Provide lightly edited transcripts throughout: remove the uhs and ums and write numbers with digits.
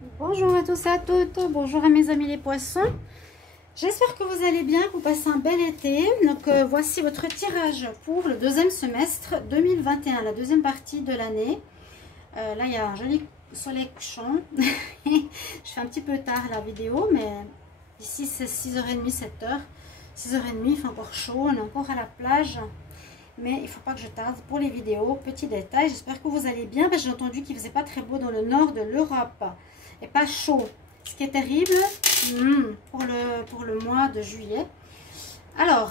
Bonjour à tous et à toutes, bonjour à mes amis les poissons. J'espère que vous allez bien, que vous passez un bel été. Donc voici votre tirage pour le deuxième semestre 2021, la deuxième partie de l'année. Là il y a un joli soleil couchant. Je fais un petit peu tard la vidéo, mais ici c'est 6h30, 7h. 6h30, il fait encore chaud, on est encore à la plage. Mais il ne faut pas que je tarde pour les vidéos. Petit détail, j'espère que vous allez bien. J'ai entendu qu'il ne faisait pas très beau dans le nord de l'Europe. Et pas chaud. Ce qui est terrible pour le mois de juillet. Alors,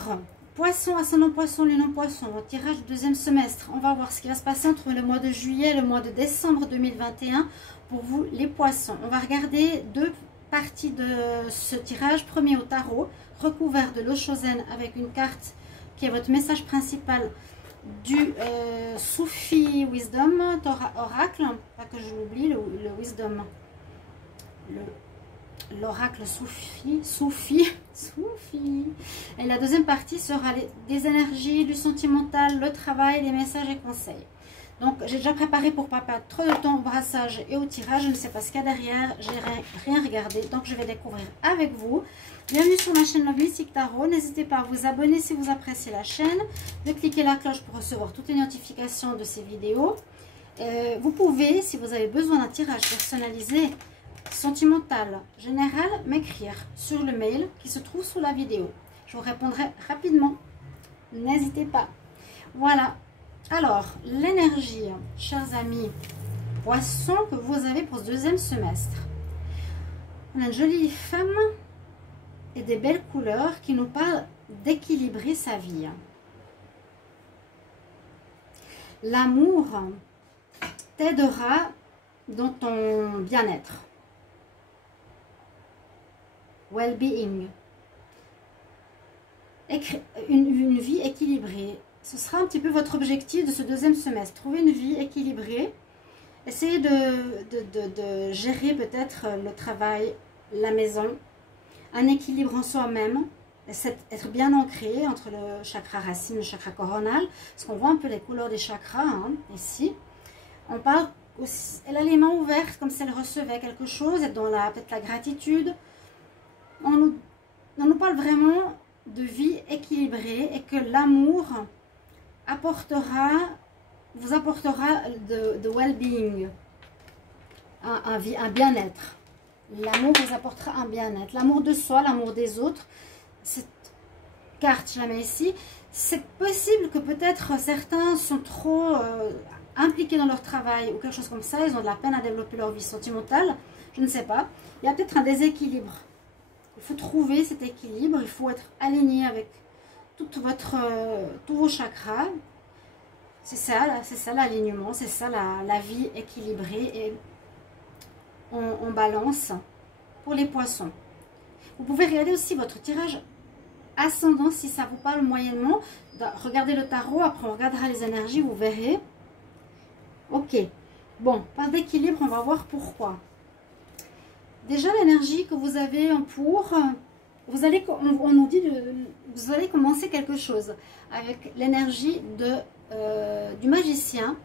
poisson, ascendant poisson, lune en poisson. Au tirage du deuxième semestre. On va voir ce qui va se passer entre le mois de juillet et le mois de décembre 2021. Pour vous, les poissons. On va regarder deux parties de ce tirage. Premier au tarot, recouvert de l'eau chauzaine avec une carte qui est votre message principal du Soufi Wisdom Oracle, pas que je l'oublie, le Wisdom, l'oracle Soufi. Et la deuxième partie sera des énergies, du sentimental, le travail, les messages et conseils. Donc j'ai déjà préparé pour pas perdre trop de temps au brassage et au tirage. Je ne sais pas ce qu'il y a derrière, j'ai rien regardé, donc je vais découvrir avec vous. Bienvenue sur ma chaîne Love Mystic Tarot. N'hésitez pas à vous abonner si vous appréciez la chaîne, de cliquer la cloche pour recevoir toutes les notifications de ces vidéos. Vous pouvez, si vous avez besoin d'un tirage personnalisé, sentimental, général, m'écrire sur le mail qui se trouve sous la vidéo. Je vous répondrai rapidement. N'hésitez pas. Voilà. Alors, l'énergie, chers amis poissons, que vous avez pour ce deuxième semestre. On a une jolie femme et des belles couleurs qui nous parlent d'équilibrer sa vie. L'amour t'aidera dans ton bien-être. Well-being. Une vie équilibrée. Ce sera un petit peu votre objectif de ce deuxième semestre. Trouver une vie équilibrée. Essayez de gérer peut-être le travail, la maison. Un équilibre en soi-même. Être bien ancré entre le chakra racine et le chakra coronal. Parce qu'on voit un peu les couleurs des chakras ici. On parle aussi. Elle a les mains ouvertes comme si elle recevait quelque chose. Et dans peut-être la gratitude. On nous parle vraiment de vie équilibrée et que l'amour vous apportera de well-being, un bien-être. L'amour vous apportera un bien-être. L'amour de soi, l'amour des autres. Cette carte, je la mets ici. C'est possible que peut-être certains sont trop impliqués dans leur travail ou quelque chose comme ça. Ils ont de la peine à développer leur vie sentimentale. Je ne sais pas. Il y a peut-être un déséquilibre. Il faut trouver cet équilibre. Il faut être aligné avec tous vos chakras. C'est ça l'alignement, c'est ça la vie équilibrée et en balance pour les poissons. Vous pouvez regarder aussi votre tirage ascendant si ça vous parle moyennement. Regardez le tarot, après on regardera les énergies, vous verrez. Ok, bon, par d'équilibre, on va voir pourquoi. Déjà l'énergie que vous avez en pour... on nous dit vous allez commencer quelque chose avec l'énergie du magicien.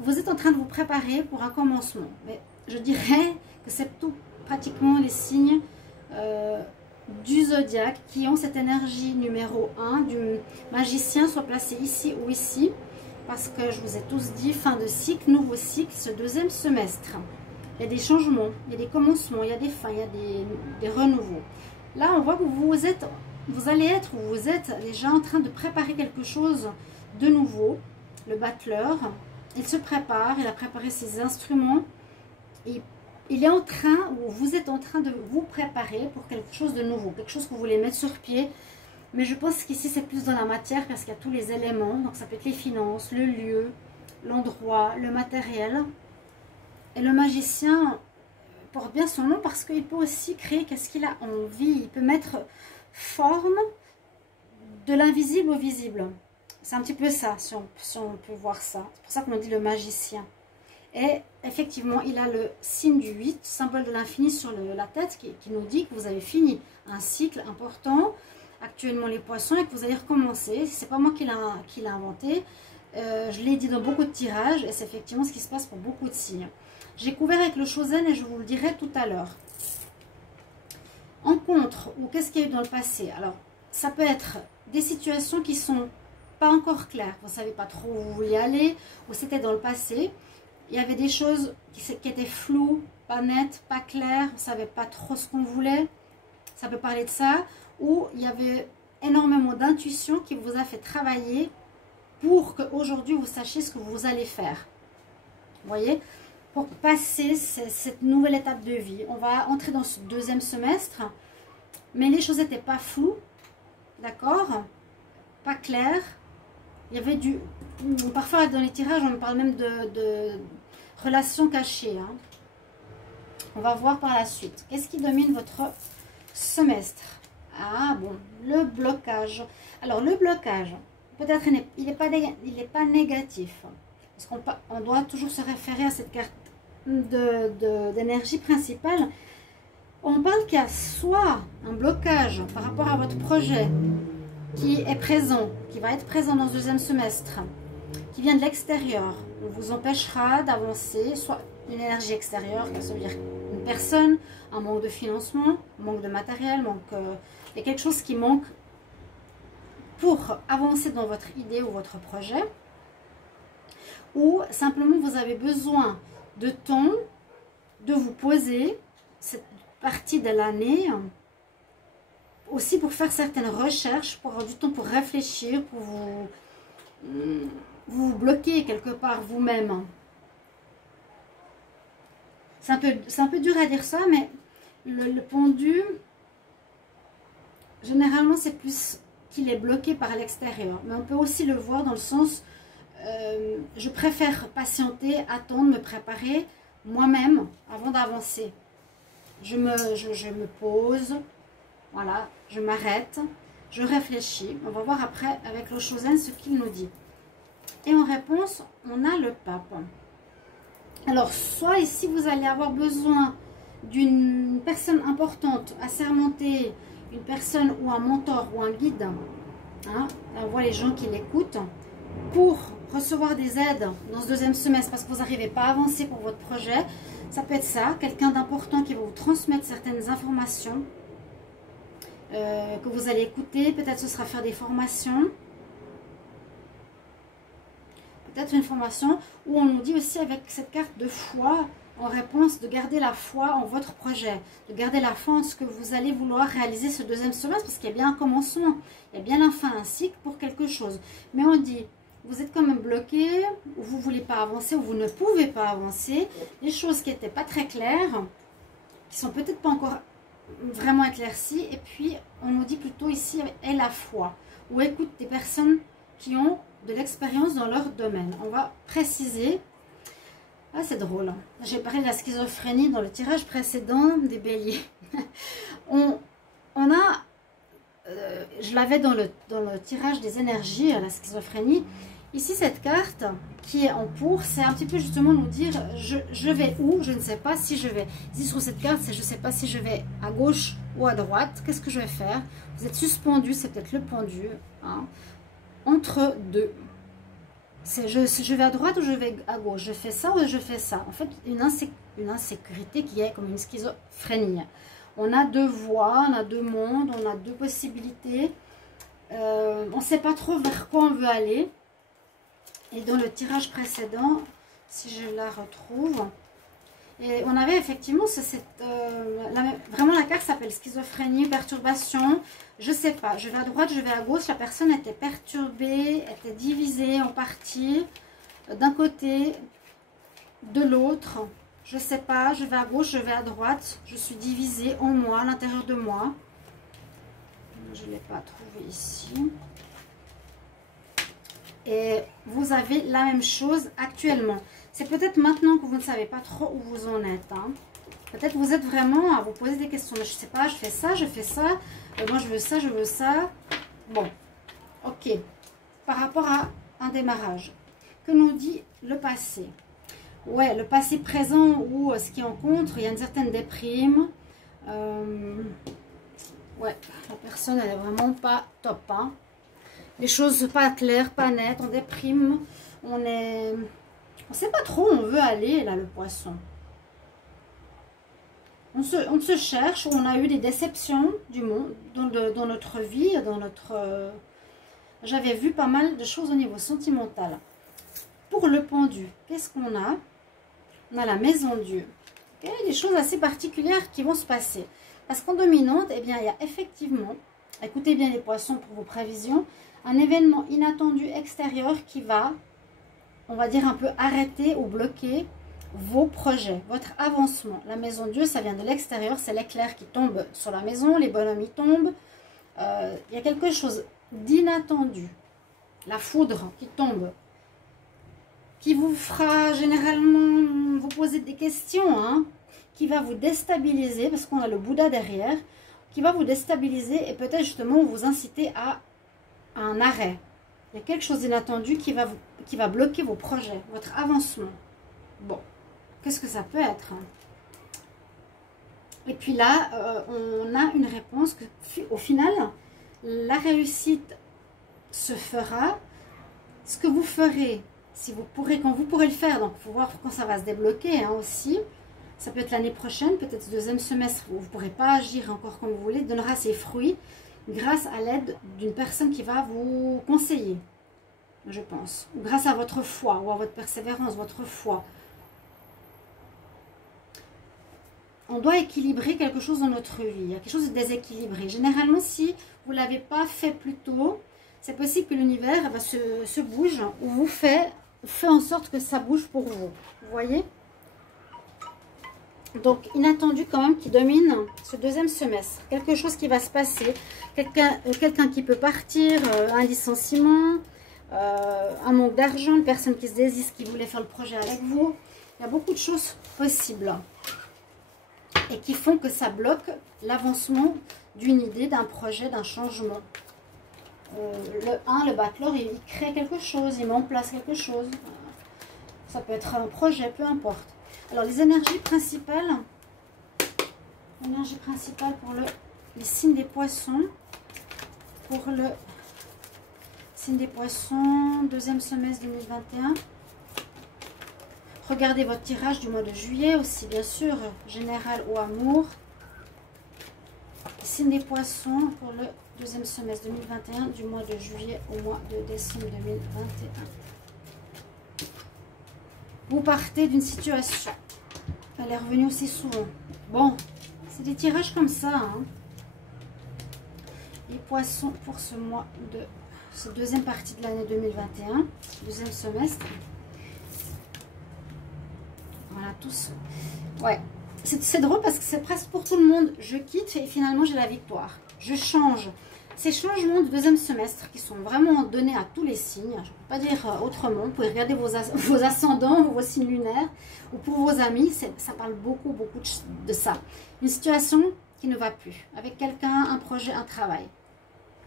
Vous êtes en train de vous préparer pour un commencement. Mais je dirais que c'est tout pratiquement les signes du zodiaque qui ont cette énergie numéro 1 du magicien, soit placé ici ou ici. Parce que je vous ai tous dit, fin de cycle, nouveau cycle, ce deuxième semestre. Il y a des changements, il y a des commencements, il y a des fins, il y a des renouveaux. Là, on voit que vous êtes déjà en train de préparer quelque chose de nouveau. Le battleur, il se prépare, il a préparé ses instruments. Et il est en train, ou vous êtes en train de vous préparer pour quelque chose de nouveau. Quelque chose que vous voulez mettre sur pied. Mais je pense qu'ici, c'est plus dans la matière parce qu'il y a tous les éléments. Donc, ça peut être les finances, le lieu, l'endroit, le matériel. Et le magicien porte bien son nom parce qu'il peut aussi créer qu'est-ce qu'il a envie. Il peut mettre forme de l'invisible au visible. C'est un petit peu ça, si on peut voir ça. C'est pour ça qu'on dit le magicien. Et effectivement, il a le signe du 8, symbole de l'infini sur la tête, qui nous dit que vous avez fini un cycle important, actuellement les poissons, et que vous allez recommencer. C'est pas moi qui l'a inventé. Je l'ai dit dans beaucoup de tirages, et c'est effectivement ce qui se passe pour beaucoup de signes. J'ai couvert avec le Chosen et je vous le dirai tout à l'heure. En contre, ou qu'est-ce qu'il y a eu dans le passé? Alors, ça peut être des situations qui sont pas encore claires. Vous ne savez pas trop où vous voulez aller, ou c'était dans le passé. Il y avait des choses qui étaient floues, pas nettes, pas claires. On ne savait pas trop ce qu'on voulait. Ça peut parler de ça. Ou il y avait énormément d'intuition qui vous a fait travailler pour qu'aujourd'hui vous sachiez ce que vous allez faire. Vous voyez? Pour passer cette nouvelle étape de vie. On va entrer dans ce deuxième semestre. Mais les choses n'étaient pas floues. D'accord? Pas claires. Il y avait du... Parfois dans les tirages on parle même de relations cachées. Hein. On va voir par la suite. Qu'est-ce qui domine votre semestre? Ah bon, le blocage. Alors le blocage, peut-être il n'est pas négatif. Parce qu'on doit toujours se référer à cette carte d'énergie principale. On parle qu'il y a soit un blocage par rapport à votre projet qui est présent, qui va être présent dans ce deuxième semestre, qui vient de l'extérieur, on vous empêchera d'avancer, soit une énergie extérieure, ça veut dire une personne, un manque de financement, un manque de matériel, il y a quelque chose qui manque pour avancer dans votre idée ou votre projet, ou simplement vous avez besoin de temps, de vous poser cette partie de l'année, aussi pour faire certaines recherches, pour avoir du temps pour réfléchir, pour vous bloquer quelque part vous-même. C'est un peu dur à dire ça, mais le pendu, généralement c'est plus qu'il est bloqué par l'extérieur. Mais on peut aussi le voir dans le sens, je préfère patienter, attendre, me préparer moi-même avant d'avancer. Je me pose, voilà, je m'arrête, je réfléchis. On va voir après avec le Chosen ce qu'il nous dit. Et en réponse, on a le pape. Alors, soit ici, vous allez avoir besoin d'une personne importante, assermentée, une personne ou un mentor ou un guide. Hein, on voit les gens qui l'écoutent. Pour recevoir des aides dans ce deuxième semestre, parce que vous n'arrivez pas à avancer pour votre projet. Ça peut être ça, quelqu'un d'important qui va vous transmettre certaines informations que vous allez écouter. Peut-être ce sera faire des formations. Peut-être une formation où on nous dit aussi avec cette carte de foi en réponse de garder la foi en votre projet, de garder la foi en ce que vous allez vouloir réaliser ce deuxième semestre, parce qu'il y a bien un commencement, il y a bien la fin, un cycle pour quelque chose. Mais on dit, vous êtes quand même bloqué, ou vous ne voulez pas avancer, ou vous ne pouvez pas avancer, des choses qui n'étaient pas très claires, qui sont peut-être pas encore vraiment éclaircies, et puis on nous dit plutôt ici, est la foi, ou écoute des personnes qui ont de l'expérience dans leur domaine. On va préciser. Ah, c'est drôle. J'ai parlé de la schizophrénie dans le tirage précédent des béliers. on a, je l'avais dans le tirage des énergies, la schizophrénie. Ici, cette carte qui est en pour, c'est un petit peu justement nous dire je vais où, je ne sais pas si je vais. Ici, sur cette carte, c'est je ne sais pas si je vais à gauche ou à droite. Qu'est-ce que je vais faire? Vous êtes suspendu, c'est peut-être le pendu. Hein. Entre deux. C'est je vais à droite ou je vais à gauche, je fais ça ou je fais ça. En fait, une insécurité qui est comme une schizophrénie. On a deux voies, on a deux mondes, on a deux possibilités. On ne sait pas trop vers quoi on veut aller. Et dans le tirage précédent, si je la retrouve, et on avait effectivement vraiment la carte s'appelle schizophrénie, perturbation. Je sais pas, je vais à droite, je vais à gauche. La personne était perturbée, était divisée en parties, d'un côté, de l'autre. Je sais pas, je vais à gauche, je vais à droite. Je suis divisée en moi, à l'intérieur de moi. Je ne l'ai pas trouvé ici. Et vous avez la même chose actuellement. C'est peut-être maintenant que vous ne savez pas trop où vous en êtes. Hein. Peut-être vous êtes vraiment à vous poser des questions. Je ne sais pas, je fais ça, moi je veux ça, je veux ça. Bon, ok. Par rapport à un démarrage. Que nous dit le passé? Ouais, le passé présent ou ce qui en contre, il y a une certaine déprime. Ouais, la personne elle est vraiment pas top. Hein. Les choses pas claires, pas nettes, on déprime, on ne sait pas trop où on veut aller là, le poisson. on se cherche, on a eu des déceptions du monde, dans notre vie, dans notre... J'avais vu pas mal de choses au niveau sentimental. Pour le pendu, qu'est-ce qu'on a? On a la maison Dieu. Okay, des choses assez particulières qui vont se passer. Parce qu'en dominante, eh bien, il y a effectivement, écoutez bien les poissons pour vos prévisions, un événement inattendu extérieur qui va, on va dire un peu arrêter ou bloquer vos projets, votre avancement. La maison Dieu, ça vient de l'extérieur, c'est l'éclair qui tombe sur la maison, les bonhommes y tombent. Il y a quelque chose d'inattendu, la foudre qui tombe, qui vous fera généralement vous poser des questions, hein, qui va vous déstabiliser, parce qu'on a le Bouddha derrière, qui va vous déstabiliser et peut-être justement vous inciter à un arrêt. Il y a quelque chose d'inattendu qui va bloquer vos projets, votre avancement. Bon, qu'est-ce que ça peut être? Et puis là, on a une réponse que, au final, la réussite se fera. Ce que vous ferez, si vous pourrez, quand vous pourrez le faire, donc il faut voir quand ça va se débloquer, hein, aussi. Ça peut être l'année prochaine, peut-être ce deuxième semestre où vous ne pourrez pas agir encore comme vous voulez, donnera ses fruits grâce à l'aide d'une personne qui va vous conseiller, je pense. Ou grâce à votre foi ou à votre persévérance, votre foi. On doit équilibrer quelque chose dans notre vie. Il y a quelque chose de déséquilibré. Généralement, si vous ne l'avez pas fait plus tôt, c'est possible que l'univers se bouge ou vous fait en sorte que ça bouge pour vous. Vous voyez? Donc, inattendu quand même qui domine ce deuxième semestre. Quelque chose qui va se passer. Quelqu'un qui peut partir, un licenciement, un manque d'argent, une personne qui se désiste, qui voulait faire le projet avec vous. Il y a beaucoup de choses possibles. Et qui font que ça bloque l'avancement d'une idée, d'un projet, d'un changement. Le battleur, il crée quelque chose, il met en place quelque chose. Ça peut être un projet, peu importe. Alors, les énergies principales pour les signes des poissons, pour le signe des poissons, deuxième semestre 2021. Regardez votre tirage du mois de juillet aussi, bien sûr, général ou amour. Signe des poissons pour le deuxième semestre 2021, du mois de juillet au mois de décembre 2021. Vous partez d'une situation. Elle est revenue aussi souvent. Bon, c'est des tirages comme ça. Hein. Les poissons pour ce mois de... cette deuxième partie de l'année 2021. Deuxième semestre. Voilà, tous. Ouais. C'est drôle parce que c'est presque pour tout le monde. Je quitte et finalement j'ai la victoire. Je change. Ces changements de deuxième semestre qui sont vraiment donnés à tous les signes, je ne peux pas dire autrement, vous pouvez regarder vos ascendants, vos signes lunaires, ou pour vos amis, ça parle beaucoup de ça. Une situation qui ne va plus, avec quelqu'un, un projet, un travail.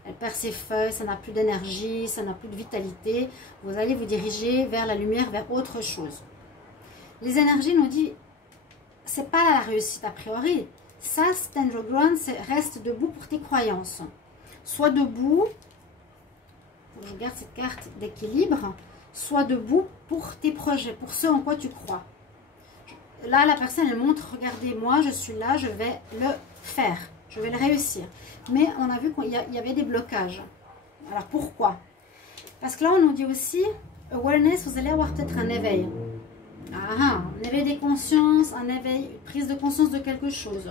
Elle perd ses feuilles, ça n'a plus d'énergie, ça n'a plus de vitalité. Vous allez vous diriger vers la lumière, vers autre chose. Les énergies nous disent, c'est pas la réussite a priori. Ça, stand your ground, reste debout pour tes croyances. Soit debout, je garde cette carte d'équilibre, soit debout pour tes projets, pour ce en quoi tu crois. Là, la personne, elle montre, regardez, moi, je suis là, je vais le faire, je vais le réussir. Mais on a vu qu'il y avait des blocages. Alors, pourquoi? Parce que là, on nous dit aussi, awareness, vous allez avoir peut-être un éveil. Un éveil des consciences, un éveil, une prise de conscience de quelque chose.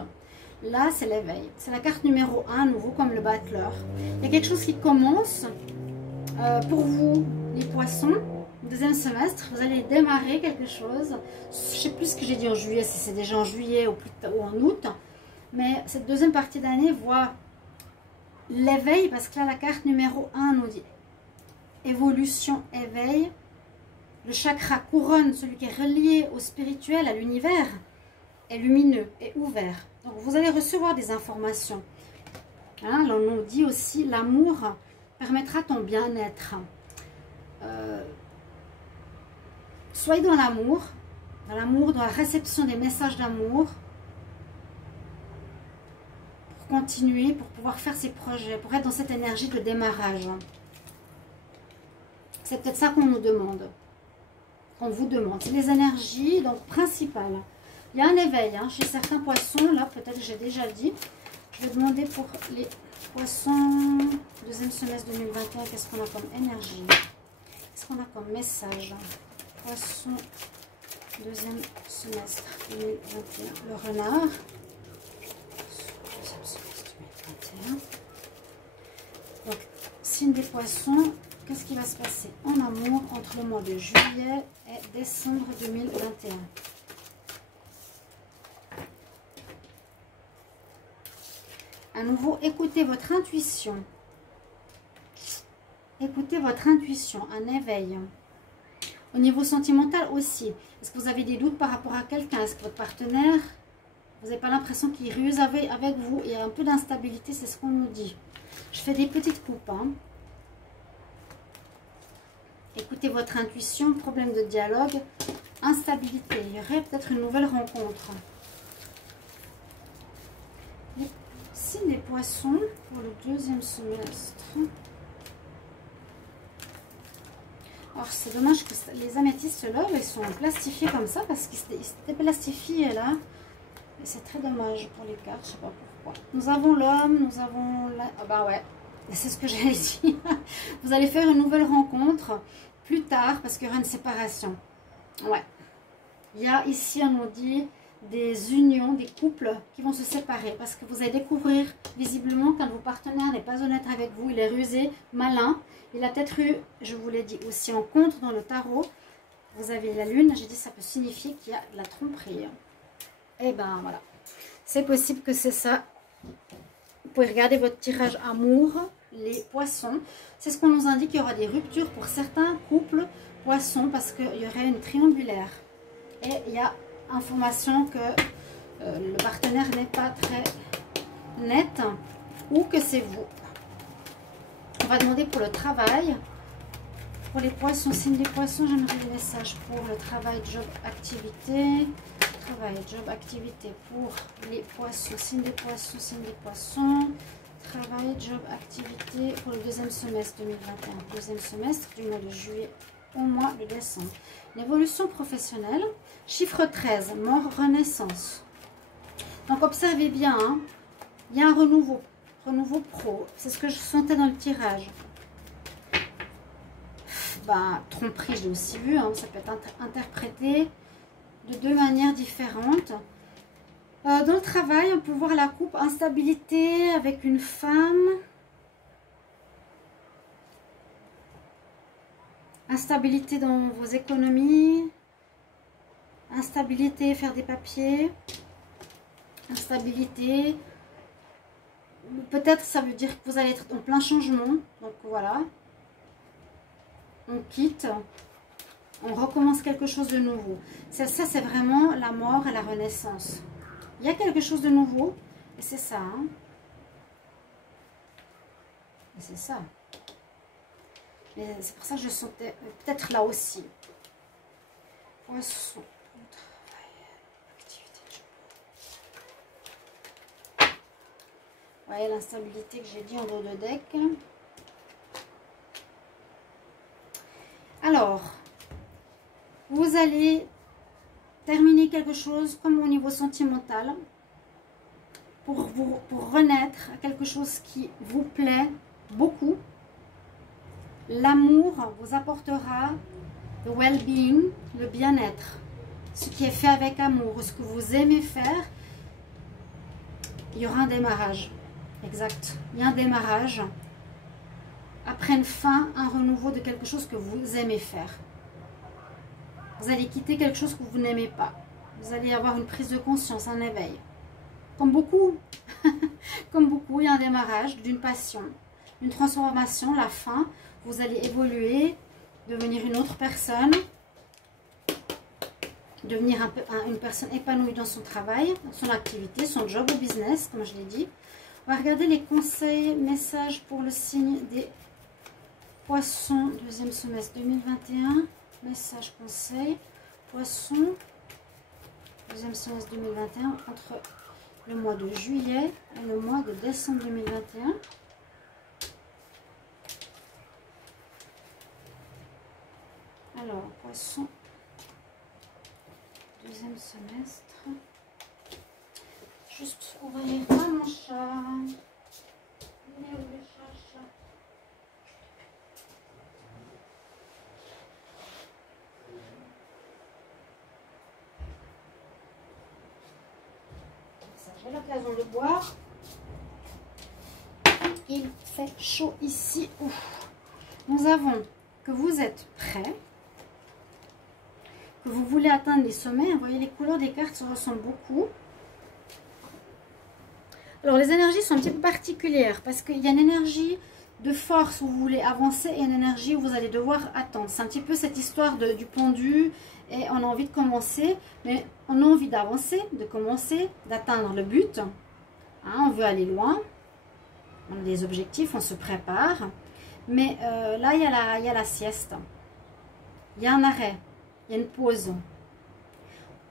Là, c'est l'éveil. C'est la carte numéro 1, à nouveau, comme le battleur. Il y a quelque chose qui commence pour vous, les poissons. Deuxième semestre, vous allez démarrer quelque chose. Je ne sais plus ce que j'ai dit en juillet, si c'est déjà en juillet ou en août. Mais cette deuxième partie d'année voit l'éveil, parce que là, la carte numéro 1 nous dit évolution, éveil. Le chakra couronne, celui qui est relié au spirituel, à l'univers, est lumineux, est ouvert. Donc, vous allez recevoir des informations. Hein, là, on nous dit aussi, l'amour permettra ton bien-être. Soyez dans l'amour, dans la réception des messages d'amour, pour continuer, pour pouvoir faire ses projets, pour être dans cette énergie de démarrage. C'est peut-être ça qu'on nous demande, qu'on vous demande. C'est les énergies donc principales Il y a un éveil hein, chez certains poissons. Là, peut-être j'ai déjà dit. Je vais demander pour les poissons, deuxième semestre 2021, qu'est-ce qu'on a comme énergie? Qu'est-ce qu'on a comme message? Poisson, deuxième semestre 2021. Le renard. Deuxième semestre 2021. Donc, signe des poissons, qu'est-ce qui va se passer en amour entre le mois de juillet et décembre 2021? À nouveau, écoutez votre intuition. Écoutez votre intuition, un éveil. Au niveau sentimental aussi. Est-ce que vous avez des doutes par rapport à quelqu'un? Est-ce que votre partenaire, vous n'avez pas l'impression qu'il ruse avec vous? Il y a un peu d'instabilité, c'est ce qu'on nous dit. Je fais des petites coupes. Hein. Écoutez votre intuition, problème de dialogue, instabilité. Il y aurait peut-être une nouvelle rencontre. Signe des poissons pour le deuxième semestre. Alors c'est dommage que les améthystes là, ils sont plastifiés comme ça parce qu'ils étaient plastifiés là. Et c'est très dommage pour les cartes, je sais pas pourquoi. Nous avons l'homme, nous avons la... Ah bah ouais, c'est ce que j'allais dire. Vous allez faire une nouvelle rencontre plus tard parce qu'il y aura une séparation. Ouais. Il y a ici, on nous dit, des unions, des couples qui vont se séparer parce que vous allez découvrir visiblement quand votre partenaire n'est pas honnête avec vous, il est rusé, malin, il a peut-être eu, je vous l'ai dit aussi en compte dans le tarot, vous avez la lune, j'ai dit ça peut signifier qu'il y a de la tromperie. Et ben voilà, c'est possible que c'est ça. Vous pouvez regarder votre tirage amour, les poissons, c'est ce qu'on nous indique, il y aura des ruptures pour certains couples poissons parce qu'il y aurait une triangulaire et il y a information que le partenaire n'est pas très net ou que c'est vous. On va demander pour le travail. Pour les poissons, signe des poissons, j'aimerais des messages pour le travail, job, activité. Travail, job, activité pour les poissons, signe des poissons, signe des poissons. Travail, job, activité pour le deuxième semestre 2021. Deuxième semestre du mois de juillet au mois de décembre. L'évolution professionnelle, chiffre 13, mort, renaissance. Donc observez bien, hein, il y a un renouveau pro. C'est ce que je sentais dans le tirage. Ben, tromperie, je l'ai aussi vu, hein, ça peut être interprété de deux manières différentes. Dans le travail, on peut voir la coupe instabilité avec une femme. Instabilité dans vos économies. Instabilité, faire des papiers. Instabilité. Peut-être ça veut dire que vous allez être en plein changement. Donc voilà. On quitte. On recommence quelque chose de nouveau. Ça c'est vraiment la mort et la renaissance. Il y a quelque chose de nouveau. Et c'est ça. Hein. Et c'est ça. C'est pour ça que je sentais peut-être là aussi. Poisson. Vous voyez l'instabilité que j'ai dit en dos de deck. Alors, vous allez terminer quelque chose comme au niveau sentimental pour renaître à quelque chose qui vous plaît beaucoup. L'amour vous apportera le well-being, le bien-être, ce qui est fait avec amour, ce que vous aimez faire. Il y aura un démarrage, exact. Il y a un démarrage. Après une fin, un renouveau de quelque chose que vous aimez faire. Vous allez quitter quelque chose que vous n'aimez pas. Vous allez avoir une prise de conscience, un éveil. Comme beaucoup, comme beaucoup, il y a un démarrage d'une passion, une transformation, la fin. Vous allez évoluer, devenir une autre personne, devenir une personne épanouie dans son travail, dans son activité, son job ou business, comme je l'ai dit. On va regarder les conseils, messages pour le signe des poissons, deuxième semestre 2021. Message, conseil, poissons, deuxième semestre 2021, entre le mois de juillet et le mois de décembre 2021. Alors, poisson, deuxième semestre. Juste ouvrir mon chat. Il est où le chat? J'ai l'occasion de boire. Il fait chaud ici. Ouf. Nous avons que vous êtes prêts, que vous voulez atteindre les sommets. Vous voyez, les couleurs des cartes se ressemblent beaucoup. Alors, les énergies sont un petit peu particulières parce qu'il y a une énergie de force où vous voulez avancer et une énergie où vous allez devoir attendre. C'est un petit peu cette histoire du pendu et on a envie de commencer, mais on a envie d'avancer, de commencer, d'atteindre le but. Hein, on veut aller loin, on a des objectifs, on se prépare. Mais là, il y a la sieste. Il y a un arrêt. Il y a une pause.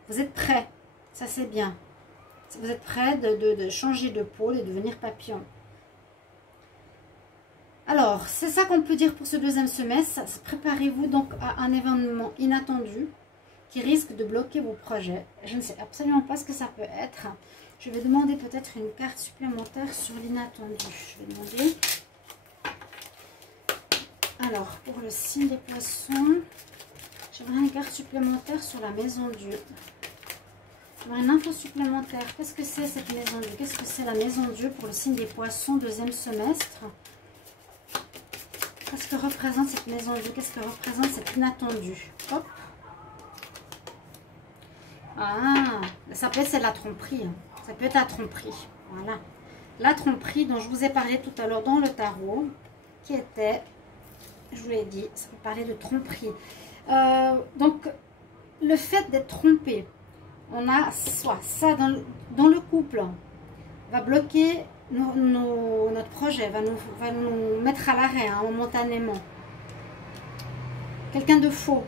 Vous êtes prêts. Ça, c'est bien. Vous êtes prêts de changer de pôle et de devenir papillon. Alors, c'est ça qu'on peut dire pour ce deuxième semestre. Préparez-vous donc à un événement inattendu qui risque de bloquer vos projets. Je ne sais absolument pas ce que ça peut être. Je vais demander peut-être une carte supplémentaire sur l'inattendu. Je vais demander... Alors, pour le signe des poissons, j'aimerais une carte supplémentaire sur la maison Dieu. J'aimerais une info supplémentaire. Qu'est-ce que c'est cette maison Dieu? Qu'est-ce que c'est la maison Dieu pour le signe des poissons, deuxième semestre? Qu'est-ce que représente cette maison Dieu? Qu'est-ce que représente cet inattendu? Hop. Ah, ça peut être la tromperie. Ça peut être la tromperie. Voilà. La tromperie dont je vous ai parlé tout à l'heure dans le tarot, qui était... Je vous l'ai dit, ça peut parler de tromperie. Donc, le fait d'être trompé, on a soit ça dans le couple, va bloquer notre projet, va nous mettre à l'arrêt hein, momentanément. Quelqu'un de faux,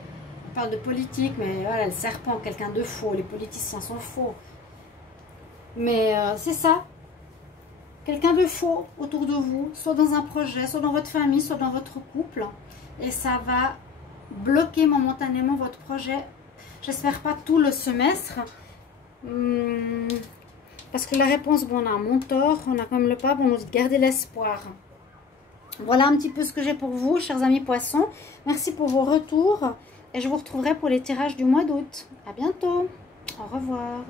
on parle de politique, mais voilà, le serpent, quelqu'un de faux, les politiciens sont faux. Mais c'est ça. Quelqu'un de faux autour de vous, soit dans un projet, soit dans votre famille, soit dans votre couple. Et ça va bloquer momentanément votre projet. J'espère pas tout le semestre. Parce que la réponse, bon, on a un mentor, on a quand même le pape, on nous dit de garder l'espoir. Voilà un petit peu ce que j'ai pour vous, chers amis poissons. Merci pour vos retours. Et je vous retrouverai pour les tirages du mois d'août. À bientôt. Au revoir.